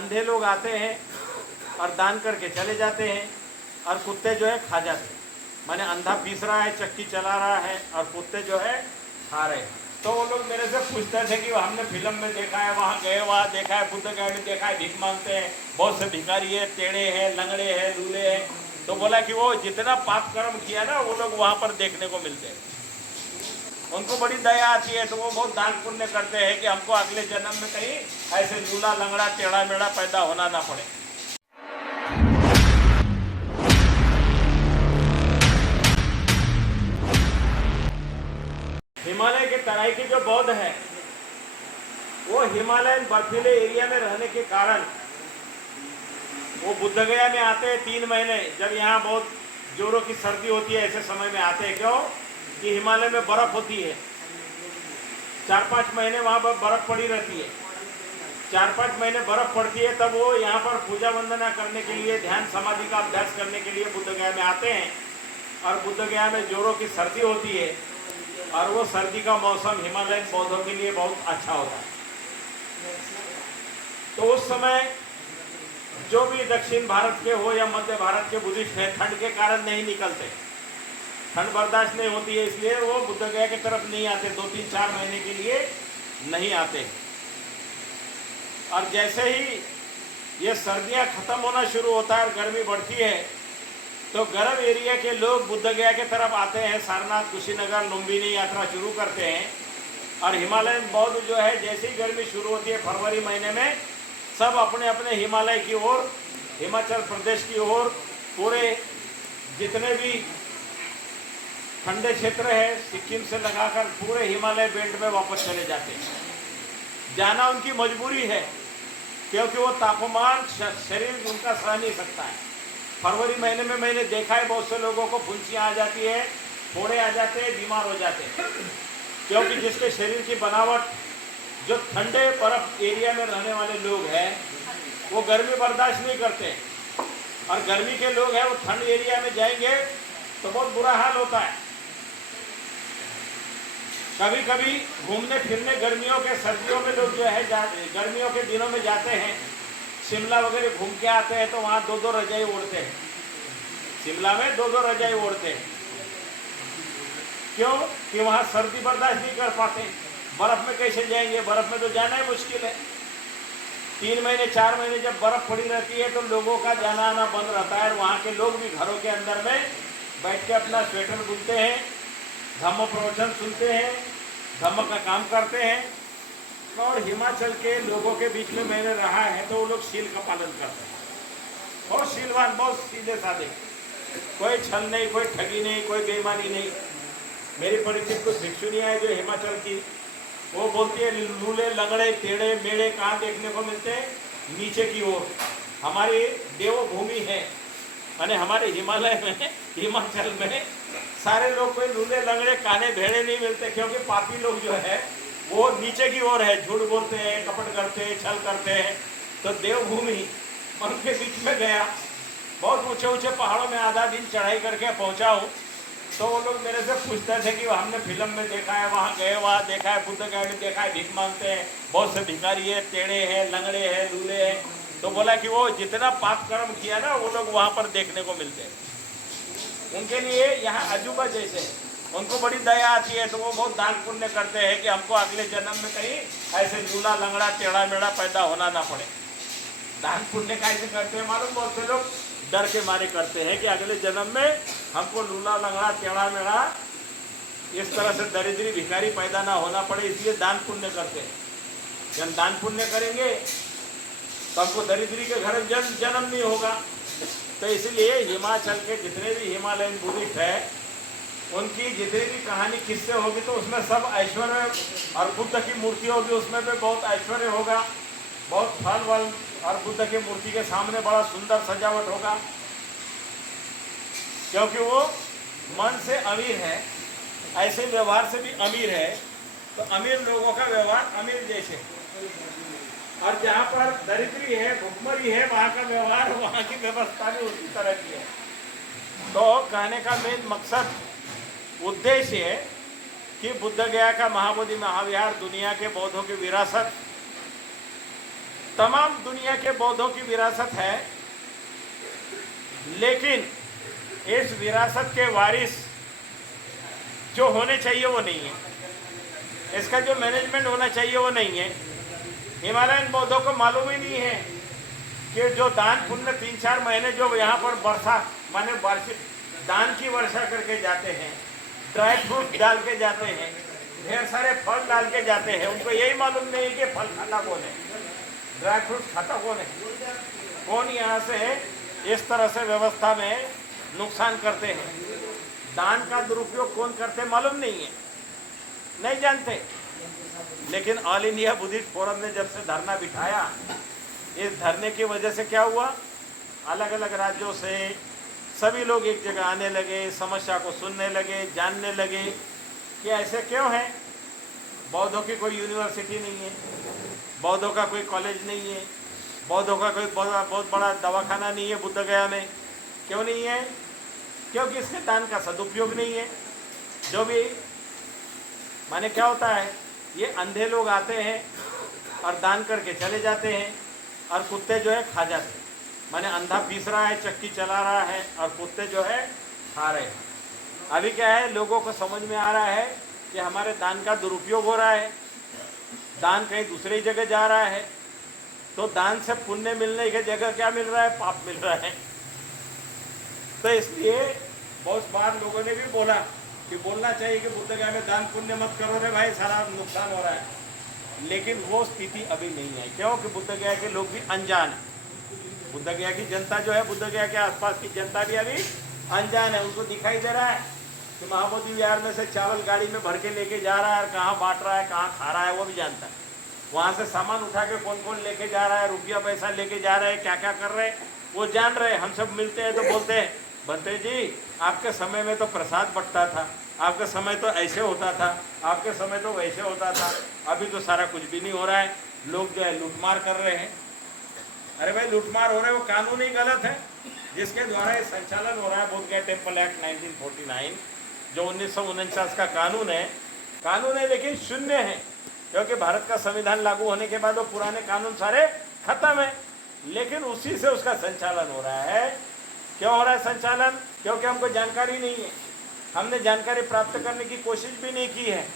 अंधे लोग आते हैं और दान करके चले जाते हैं, और कुत्ते जो है खा जाते हैं। माने अंधा पीस रहा है, चक्की चला रहा है, और कुत्ते जो है खा रहे हैं। तो वो लोग मेरे से पूछते थे कि हमने फिल्म में देखा है, वहाँ गए, वहाँ देखा है, बुद्ध गया में देखा है, भीख मांगते हैं, बहुत से भिखारी है, टेढ़े हैं, लंगड़े हैं, लूले हैं। तो बोला कि वो जितना पाप कर्म किया ना वो लोग वहाँ पर देखने को मिलते हैं। उनको बड़ी दया आती है, तो वो बहुत दान पुण्य करते हैं कि हमको अगले जन्म में कहीं ऐसे लूला लंगड़ा टेढ़ा मेढ़ा पैदा होना ना पड़े। हिमालय के तराई के जो बौद्ध हैं वो हिमालयन बर्फीले एरिया में रहने के कारण वो बुद्ध गया में आते हैं 3 महीने, जब यहाँ बहुत जोरों की सर्दी होती है ऐसे समय में आते हैं। क्यों कि हिमालय में बर्फ होती है, 4-5 महीने वहाँ पर बर्फ पड़ी रहती है। 4-5 महीने बर्फ पड़ती है, तब वो यहाँ पर पूजा वंदना करने के लिए, ध्यान समाधि का अभ्यास करने के लिए बुद्ध गया में आते हैं। और बुद्ध गया में जोरों की सर्दी होती है, और वो सर्दी का मौसम हिमालयन पौधों के लिए बहुत अच्छा होता है। तो उस समय जो भी दक्षिण भारत के हो या मध्य भारत के बुद्धिस्ट हैं, ठंड के कारण नहीं निकलते, ठंड बर्दाश्त नहीं होती है, इसलिए वो बुद्ध गया की तरफ नहीं आते, 2-3-4 महीने के लिए नहीं आते। और जैसे ही ये सर्दियां खत्म होना शुरू होता है और गर्मी बढ़ती है, तो गर्म एरिया के लोग बुद्ध गया के तरफ आते हैं, सारनाथ, कुशीनगर, लुम्बिनी यात्रा शुरू करते हैं। और हिमालयन बौद्ध जो है, जैसे ही गर्मी शुरू होती है फरवरी महीने में, सब अपने अपने हिमालय की ओर, हिमाचल प्रदेश की ओर, पूरे जितने भी ठंडे क्षेत्र है सिक्किम से लगाकर पूरे हिमालय बेल्ट में वापस चले जाते हैं। जाना उनकी मजबूरी है, क्योंकि वो तापमान शरीर उनका सह नहीं सकता है। फरवरी महीने में मैंने देखा है बहुत से लोगों को फुंसियाँ आ जाती है, फोड़े आ जाते हैं, बीमार हो जाते हैं, क्योंकि जिसके शरीर की बनावट, जो ठंडे बर्फ एरिया में रहने वाले लोग हैं वो गर्मी बर्दाश्त नहीं करते, और गर्मी के लोग हैं वो ठंड एरिया में जाएंगे तो बहुत बुरा हाल होता है। कभी कभी घूमने फिरने गर्मियों के, सर्दियों में लोग जो है गर्मियों के दिनों में जाते हैं, शिमला वगैरह घूम के आते हैं, तो वहाँ 2-2 रजाई ओढ़ते हैं। शिमला में 2-2 रजाई ओढ़ते हैं, क्यों कि वहाँ सर्दी बर्दाश्त नहीं कर पाते। बर्फ़ में कैसे जाएंगे, बर्फ़ में तो जाना ही मुश्किल है। 3 महीने 4 महीने जब बर्फ़ पड़ी रहती है तो लोगों का जाना आना बंद रहता है, और वहाँ के लोग भी घरों के अंदर में बैठ के अपना स्वेटर बुनते हैं, धम्म प्रवचन सुनते हैं, धम्म का काम करते हैं। और हिमाचल के लोगों के बीच में मैंने रहा है, तो वो लोग शील का पालन करते हैं, बहुत शीलवान, बहुत सीधे साधे, कोई छल नहीं, कोई ठगी नहीं, कोई बेईमानी नहीं। मेरी परिचित कुछ भिक्षुनियाँ है जो हिमाचल की, वो बोलती है लूले लंगड़े टेढ़े मेढ़े कहाँ देखने को मिलते हैं, नीचे की ओर। हमारी देवभूमि है, यानी हमारे हिमालय में, हिमाचल में सारे लोग कोई लूले लंगड़े काने भेड़े नहीं मिलते, क्योंकि पापी लोग जो है वो नीचे की ओर है, झूठ बोलते हैं, कपट करते हैं, छल करते हैं। तो देवभूमि उनके बीच में गया, बहुत ऊंचे ऊंचे पहाड़ों में आधा दिन चढ़ाई करके पहुंचा हूँ। तो वो लोग मेरे से पूछते थे कि हमने फिल्म में देखा है, वहाँ गए, वहाँ देखा है, बुद्ध गया में देखा है, भीख मांगते हैं, बहुत से भिखारी है, टेढ़े हैं, लंगड़े हैं, लूले हैं। तो बोला कि वो जितना पाप कर्म किया ना वो लोग वहाँ पर देखने को मिलते हैं। उनके लिए यहाँ अजूबा जैसे, उनको बड़ी दया आती है, तो वो बहुत दान पुण्य करते हैं कि हमको अगले जन्म में कहीं ऐसे लूला लंगड़ा टेढ़ा मेढ़ा पैदा होना ना पड़े। दान पुण्य कैसे करते हैं मालूम, बहुत से लोग डर के मारे करते हैं कि अगले जन्म में हमको लूला लंगड़ा टेढ़ा मेढ़ा इस तरह से दरिद्री भिखारी पैदा ना होना पड़े, इसलिए दान पुण्य करते हैं। जब दान पुण्य करेंगे तो हमको दरिद्री के घर जन्म नहीं होगा। तो इसलिए हिमाचल के जितने भी हिमालयन बुद्धिस्ट है, उनकी जितनी भी कहानी किस्से होगी तो उसमें सब ऐश्वर्य, और बुद्ध की मूर्ति होगी उसमें भी बहुत ऐश्वर्य होगा, बहुत फल वल, और बुद्ध की मूर्ति के सामने बड़ा सुंदर सजावट होगा, क्योंकि वो मन से अमीर है, ऐसे व्यवहार से भी अमीर है। तो अमीर लोगों का व्यवहार अमीर जैसे, और जहाँ पर दरिद्री है, भुखमरी है, वहाँ का व्यवहार, वहाँ की व्यवस्था भी उसी तरह की है। तो कहने का मेन मकसद, उद्देश्य है कि बुद्ध गया का महाबोधि महाविहार दुनिया के बौद्धों की विरासत तमाम दुनिया के बौद्धों की विरासत है, लेकिन इस विरासत के वारिस जो होने चाहिए वो नहीं है। इसका जो मैनेजमेंट होना चाहिए वो नहीं है। हिमालयन बौद्धों को मालूम ही नहीं है कि जो दान पुण्य 3-4 महीने जो यहाँ पर वर्षा माने वार्षिक दान की वर्षा करके जाते हैं, ड्राई फ्रूट डाल के जाते हैं, ढेर सारे फल डाल के जाते हैं, उनको यही मालूम नहीं है कि फल खाता कौन है, ड्राई फ्रूट खाता कौन है, कौन यहाँ से इस तरह से व्यवस्था में नुकसान करते हैं, दान का दुरुपयोग कौन करते मालूम नहीं है, नहीं जानते। लेकिन ऑल इंडिया बुद्धिस्ट फोरम ने जब से धरना बिठाया, इस धरने की वजह से क्या हुआ, अलग अलग राज्यों से सभी लोग एक जगह आने लगे, समस्या को सुनने लगे, जानने लगे कि ऐसे क्यों है। बौद्धों की कोई यूनिवर्सिटी नहीं है, बौद्धों का कोई कॉलेज नहीं है, बौद्धों का कोई बहुत बड़ा दवाखाना नहीं है बुद्ध गया में। क्यों नहीं है? क्योंकि इसके दान का सदुपयोग नहीं है। जो भी माने क्या होता है, ये अंधे लोग आते हैं और दान करके चले जाते हैं और कुत्ते जो है खा जाते हैं। माने अंधा पीस रहा है, चक्की चला रहा है और कुत्ते जो है खा रहे हैं। अभी क्या है, लोगों को समझ में आ रहा है कि हमारे दान का दुरुपयोग हो रहा है, दान कहीं दूसरी जगह जा रहा है, तो दान से पुण्य मिलने की जगह क्या मिल रहा है, पाप मिल रहा है। तो इसलिए बहुत बार लोगों ने भी बोला कि बोलना चाहिए कि बुद्ध गया में दान पुण्य मत करो रे भाई, सारा नुकसान हो रहा है। लेकिन वो स्थिति अभी नहीं है। क्यों कि बुद्ध गया के लोग भी अनजान है। बुद्ध गया की जनता जो है, बुद्ध गया के आसपास की जनता भी अभी अनजान है। उनको दिखाई दे रहा है कि महाबोधि विहार में से चावल गाड़ी में भर के लेके जा रहा है और कहाँ बांट रहा है, कहाँ खा रहा है, वो भी जानता है। वहाँ से सामान उठा के कौन कौन लेके जा रहा है, रुपया पैसा लेके जा रहे हैं, क्या क्या कर रहे हैं, वो जान रहे हैं। हम सब मिलते हैं तो बोलते हैं, बनते जी आपके समय में तो प्रसाद बंटता था, आपके समय तो ऐसे होता था, आपके समय तो वैसे होता था, अभी तो सारा कुछ भी नहीं हो रहा है। लोग जो है लूटमार कर रहे हैं। अरे भाई, लूटमार हो रहा है वो कानून ही गलत है, जिसके द्वारा ये संचालन हो रहा है। बोध गया टेम्पल एक्ट 1949 जो 1949 का कानून है, लेकिन शून्य है, क्योंकि भारत का संविधान लागू होने के बाद वो पुराने कानून सारे खत्म है, लेकिन उसी से उसका संचालन हो रहा है। क्यों हो रहा है संचालन? क्योंकि हमको जानकारी नहीं है, हमने जानकारी प्राप्त करने की कोशिश भी नहीं की है।